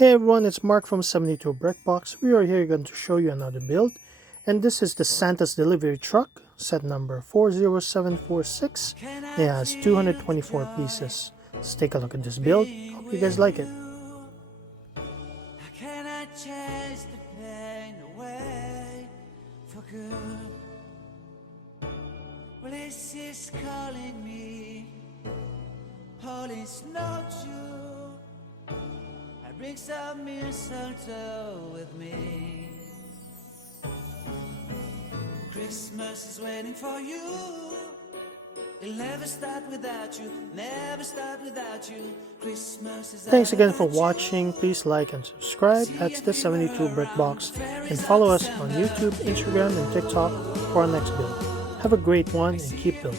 Hey everyone, it's Mark from 72 Brickbox. We are here going to show you another build, and this is the Santa's delivery truck, set number 40746. It has 224 pieces. Let's take a look at this build. Hope you guys like it. Chase the pain away for good. Well, this is calling me. All is not true. I bring some mistletoe with me. Christmas is waiting for you. It'll never start without you. Never start without you. Christmas is Thanks again for watching. Please like and subscribe at the 72 Brickbox and follow us on YouTube, Instagram, and TikTok for our next build. Have a great one and keep building.